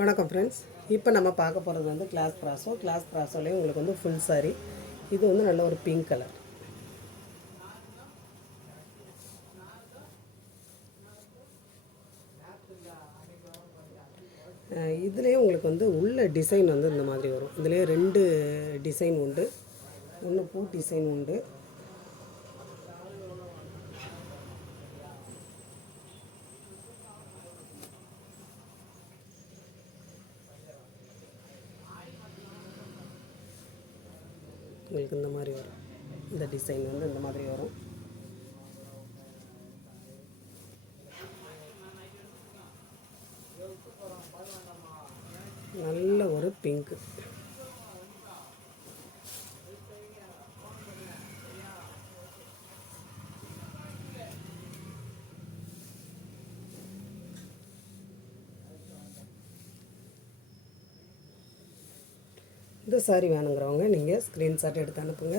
வணக்கம் ஃப்ரெண்ட்ஸ். இப்போ நம்ம பார்க்க போகிறது வந்து கிளாஸ் ப்ராஸோலேயே உங்களுக்கு வந்து ஃபுல் சாரி. இது வந்து நல்ல ஒரு பிங்க் கலர். இதுலேயே உங்களுக்கு வந்து உள்ள டிசைன் வந்து இந்த மாதிரி வரும். இதுலேயே 2 டிசைன் உண்டு. ஒன்று பூ டிசைன் உண்டு. உங்களுக்கு இந்த மாதிரி வரும். இந்த டிசைன் வந்து இந்த மாதிரி வரும். நல்ல ஒரு பிங்க். இந்த சாரி வேணுங்கிறவங்க நீங்கள் ஸ்க்ரீன்ஷாட் எடுத்து அனுப்புங்க.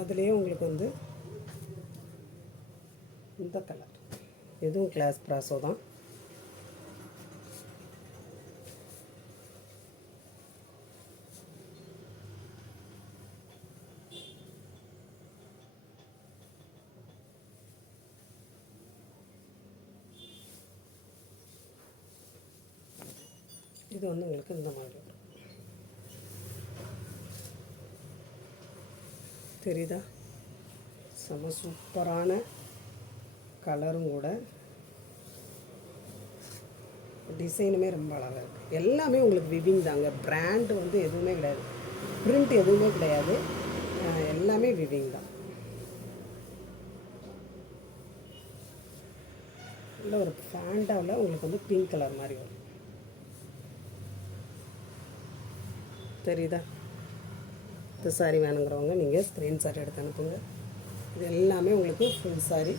அதுலேயே உங்களுக்கு வந்து இந்த கலர், இதுவும் கிளாஸ் ப்ராஸோ தான். இது வந்து உங்களுக்கு இந்த மாதிரி வரும். தெரியுதா? செம சூப்பரான கலரும் கூட, டிசைனுமே ரொம்ப அழகாக இருக்குது. எல்லாமே உங்களுக்கு விவிங் தாங்க. பிராண்டு வந்து எதுவுமே கிடையாது, பிரிண்ட் எதுவுமே கிடையாது, எல்லாமே விவிங் தான். இல்லை ஒரு ஃபேண்டாவில் உங்களுக்கு வந்து பிங்க் கலர் மாதிரி வரும். தெரியுதா? இந்த சாரி வேணுங்கிறவங்க நீங்கள் ஸ்க்ரீன்ஷாட் எடுத்து அனுப்புங்க. இது எல்லாமே உங்களுக்கு ஃபுல் சாரி.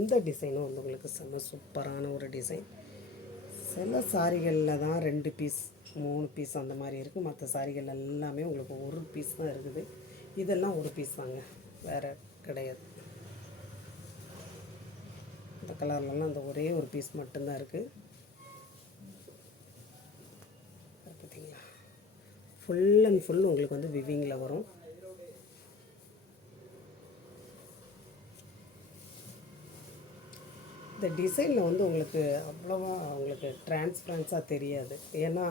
இந்த டிசைனும் வந்து உங்களுக்கு செம்ம சூப்பரான ஒரு டிசைன். சில சாரிகளில் தான் 2 பீஸ் 3 பீஸ் அந்த மாதிரி இருக்குது. மற்ற சாரிகள் எல்லாமே உங்களுக்கு ஒரு பீஸ் தான் இருக்குது. இதெல்லாம் ஒரு பீஸ் தாங்க, வேறு கிடையாது. இந்த கலர்லலாம் அந்த ஒரே ஒரு பீஸ் மட்டும்தான் இருக்குது. பார்த்தீங்களா? ஃபுல் அண்ட் ஃபுல் உங்களுக்கு வந்து விவிங்கில் வரும். இந்த டிசைனில் வந்து உங்களுக்கு அவ்வளோவா உங்களுக்கு டிரான்ஸ்பரன்ஸாக தெரியாது. ஏன்னா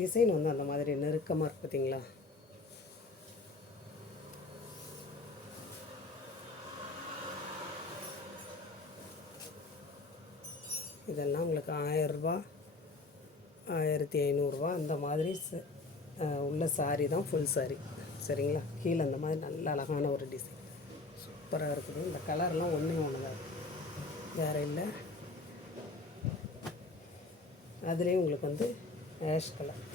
டிசைன் வந்து அந்த மாதிரி நெருக்கமாக இருக்குது. பார்த்தீங்களா? இதெல்லாம் உங்களுக்கு 1000 ரூபா 1500 அந்த மாதிரி உள்ள சாரி தான் ஃபுல் சாரி. சரிங்களா? கீழே அந்த மாதிரி நல்ல அழகான ஒரு டிசைன் சூப்பராக இருக்குது. இந்த கலர்லாம் ஒன்று தான் இருக்குது, வேறு இல்லை. அதுலேயும் உங்களுக்கு வந்து ஆஷ் கலர்,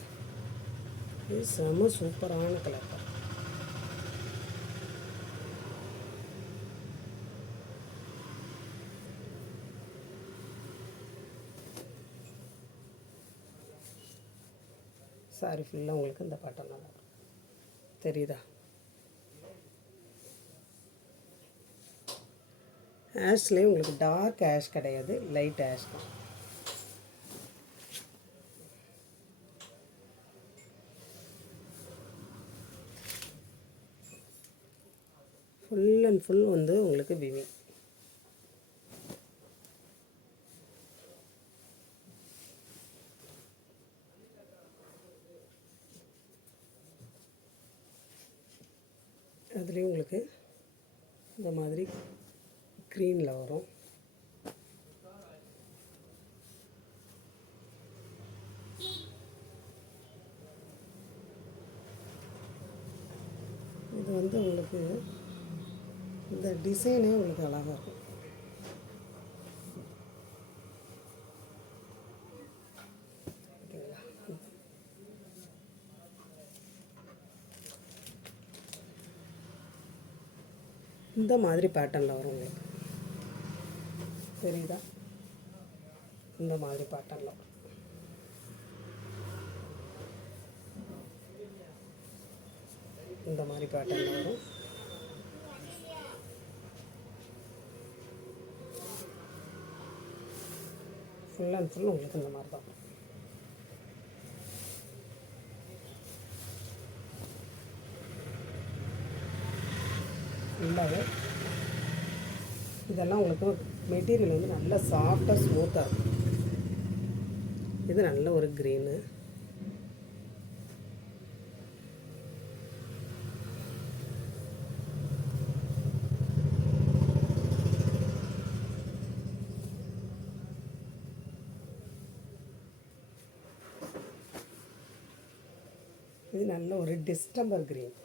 இது செம்ம சூப்பரான கலர் தான். சாரி ஃபுல்லாக உங்களுக்கு இந்த பாட்டன் நல்லா இருக்கும். தெரியுதா? ஆஷ்லேயும் உங்களுக்கு டார்க் ஆஷ் கிடையாது, லைட் ஆஷ் தான். ஃபுல் அண்ட் ஃபுல் வந்து உங்களுக்கு விவிங். அதுலேயும் உங்களுக்கு இந்த மாதிரி க்ரீனில் வரும். இது வந்து உங்களுக்கு இந்த டிசைனே உங்களுக்கு அழகாக இருக்கும். இந்த மாதிரி பேட்டர்னில் வரும் உங்களுக்கு. தெரியுதா? இந்த மாதிரி பேட்டர்னில் வரும். இந்த மாதிரி பேட்டர்னில் வரும். ஃபுல் அண்ட் ஃபுல் உங்களுக்கு இந்த மாதிரி தான். ஃபுல்லாகவே இதெல்லாம் உங்களுக்கு மெட்டீரியல் வந்து நல்லா சாஃப்டாக ஸ்மூத்தாக இருக்கும். இது நல்ல ஒரு க்ரீனு. இது நல்ல ஒரு டிஸ்டம்பர் க்ரீன்.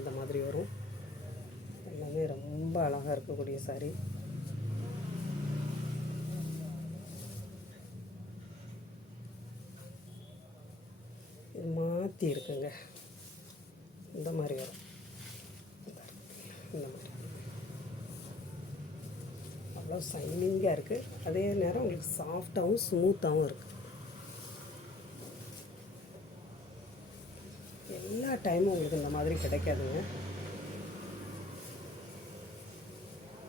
இந்த மாதிரி வரும். எல்லாமே ரொம்ப அழகாக இருக்கக்கூடிய சாரி. இது மாற்றி இருக்குங்க. இந்த மாதிரி வரும். இந்த மாதிரி அவ்வளோ ஷைனிங்காக இருக்குது. அதே நேரம் உங்களுக்கு சாஃப்டாகவும் ஸ்மூத்தாகவும் இருக்குது. எல்லா டைமும் உங்களுக்கு இந்த மாதிரி கிடைக்காதுங்க.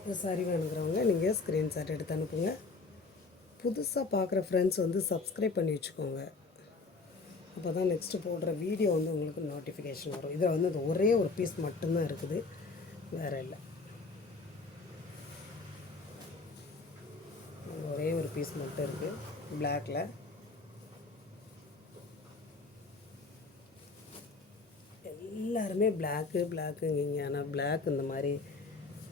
இந்த சாரி வேணுங்கிறவங்க நீங்கள் ஸ்க்ரீன்ஷாட் எடுத்து அனுப்புங்க. புதுசாக பார்க்குற ஃப்ரெண்ட்ஸ் வந்து சப்ஸ்கிரைப் பண்ணி வச்சுக்கோங்க. அப்போ தான் நெக்ஸ்ட்டு போடுற வீடியோ வந்து உங்களுக்கு நோட்டிஃபிகேஷன் வரும். இதில் வந்து இந்த ஒரே ஒரு பீஸ் மட்டும்தான் இருக்குது, வேறு இல்லை. ஒரே ஒரு பீஸ் மட்டும் இருக்குது பிளாக்கில். எல்லாருமே பிளாக்குங்கிங்க. ஆனால் பிளாக் இந்த மாதிரி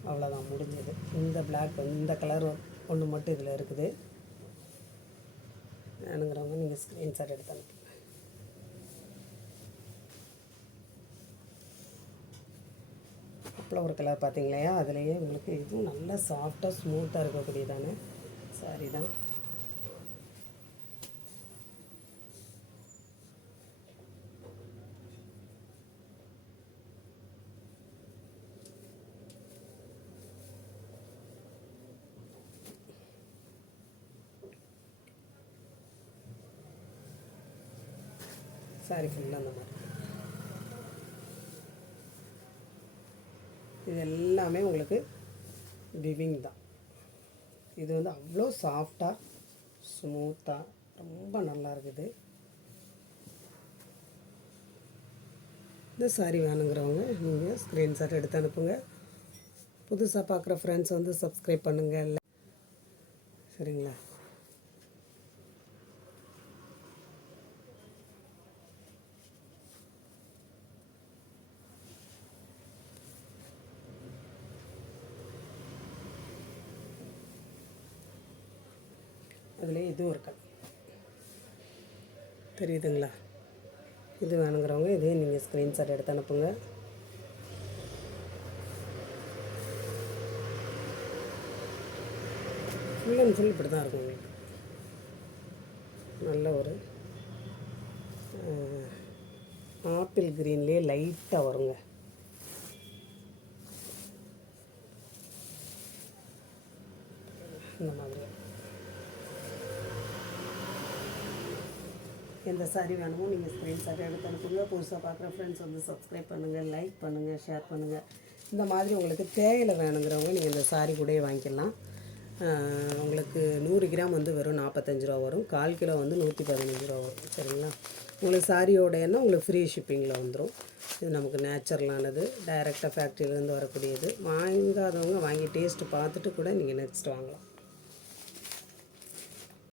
அவ்வளோதான், முடிஞ்சது. இந்த பிளாக் இந்த கலர் ஒன்று மட்டும் இதில் இருக்குது. வேணுங்கிறவங்க நீங்கள் ஸ்க்ரீன்ஷாட் எடுத்து அனுப்புங்க. அப்புறம் ஒரு கலர் பார்த்தீங்களா, அதுலேயே உங்களுக்கு இதுவும் நல்லா சாஃப்டாக ஸ்மூத்தாக இருக்கக்கூடியதான சாரி தான். சாரி ஃபுல்லாக அந்த மாதிரி. இது எல்லாமே உங்களுக்கு விவிங் தான். இது வந்து அவ்வளோ சாஃப்டாக ஸ்மூத்தாக ரொம்ப நல்லா இருக்குது. இந்த சாரி வேணுங்கிறவங்க நீங்கள் ஸ்க்ரீன்ஷாட் எடுத்து அனுப்புங்க. புதுசாக பார்க்குற ஃப்ரெண்ட்ஸ் வந்து சப்ஸ்கிரைப் பண்ணுங்கள். சரிங்களா? அதுலேயே இதுவும் இருக்கணும், தெரியுதுங்களா? இது வேணுங்கிறவங்க இதே நீங்கள் ஸ்க்ரீன்ஷாட் எடுத்து அனுப்புங்க. ஃபுல் அண்ட் ஃபுல் இப்படி தான் இருக்கும் உங்களுக்கு. நல்ல ஒரு ஆப்பிள் க்ரீன்லேயே லைட்டாக வருங்க. இந்த மாதிரி எந்த சாரி வேணுமோ நீங்கள் ஸ்க்ரீன்ஷாட் எடுத்து அனுப்புங்க. புதுசாக பார்க்குற ஃப்ரெண்ட்ஸ் வந்து சப்ஸ்கிரைப் பண்ணுங்கள், லைக் பண்ணுங்கள், ஷேர் பண்ணுங்கள். இந்த மாதிரி உங்களுக்கு தேயிலை வேணுங்கிறவங்க நீங்கள் இந்த சாரி கூட வாங்கிக்கலாம். உங்களுக்கு 100 கிராம் வந்து வெறும் 45 ரூபா வரும். 1/4 கிலோ வந்து 115 ரூபா வரும். சரிங்களா? உங்களுக்கு சாரியோட எண்ணெய் உங்களுக்கு ஃப்ரீ ஷிப்பிங்கில் வந்துடும். இது நமக்கு நேச்சுரலானது, டைரெக்டாக ஃபேக்ட்ரியிலேருந்து வரக்கூடியது. வாங்காதவங்க வாங்கி டேஸ்ட்டு பார்த்துட்டு கூட நீங்கள் நெக்ஸ்ட் வாங்கலாம்.